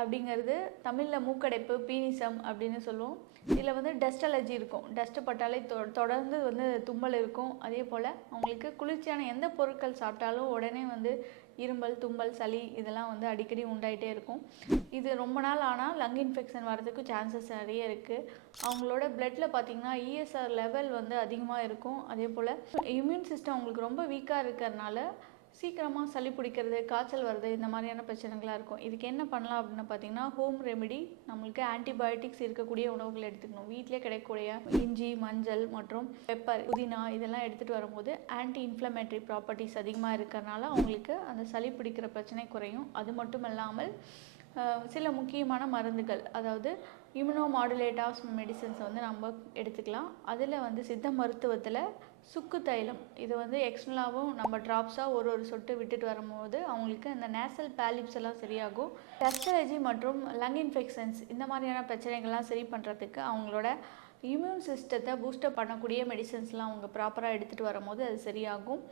அப்படிங்கிறது தமிழில் மூக்கடைப்பு பீனிசம் அப்படின்னு சொல்லுவோம். இதில் வந்து டஸ்ட் அலர்ஜி இருக்கும். டஸ்ட் பட்டாலே தொ தொடர்ந்து வந்து தும்மல் இருக்கும். அதே போல் அவங்களுக்கு குளிர்ச்சியான எந்த பொருட்கள் சாப்பிட்டாலும் உடனே வந்து இருமல் தும்பல் சளி இதெல்லாம் வந்து அடிக்கடி உண்டாயிட்டே இருக்கும். இது ரொம்ப நாள் ஆனால் லங் இன்ஃபெக்ஷன் வரதுக்கு சான்சஸ் நிறைய இருக்குது அவங்களோட பிளட்டில் பார்த்திங்கன்னா இஎஸ்ஆர் லெவல் வந்து அதிகமாக இருக்கும். அதே போல் இம்யூன் சிஸ்டம் அவங்களுக்கு ரொம்ப வீக்காக இருக்கிறதுனால சீக்கிரமாக சளி பிடிக்கிறது காய்ச்சல் வருது இந்த மாதிரியான பிரச்சனைகளாக இருக்கும். இதுக்கு என்ன பண்ணலாம் அப்படின்னு பார்த்தீங்கன்னா ஹோம் ரெமெடி நம்மளுக்கு ஆன்டிபயோட்டிக்ஸ் இருக்கக்கூடிய உணவுகள் எடுத்துக்கணும். வீட்டிலே கிடைக்கக்கூடிய இஞ்சி மஞ்சள் மற்றும் பெப்பர் புதினா இதெல்லாம் எடுத்துகிட்டு வரும்போது ஆன்டி இன்ஃப்ளமேட்டரி ப்ராப்பர்ட்டிஸ் அதிகமாக இருக்கிறனால அவங்களுக்கு அந்த சளி பிடிக்கிற பிரச்சனை குறையும். அது மட்டும் இல்லாமல் சில முக்கியமான மருந்துகள் அதாவது இம்யூனோ மாடுலேட்டாஸ் மெடிசன்ஸ் வந்து நம்ம எடுத்துக்கலாம். அதில் வந்து சித்த மருத்துவத்தில் சுக்கு தைலம் இது வந்து எக்ஸ்ட்ரலாகவும் நம்ம ட்ராப்ஸாக ஒரு ஒரு சொட்டு விட்டுட்டு வரும்போது அவங்களுக்கு அந்த நேசல் பேலிப்ஸ் எல்லாம் சரியாகும். டஸ்ட் அலர்ஜி மற்றும் லங் இன்ஃபெக்ஷன்ஸ் இந்த மாதிரியான பிரச்சனைகள்லாம் சரி பண்ணுறதுக்கு அவங்களோட இம்யூன் சிஸ்டத்தை பூஸ்டப் பண்ணக்கூடிய மெடிசன்ஸ்லாம் அவங்க ப்ராப்பராக எடுத்துகிட்டு வரும்போது அது சரியாகும்.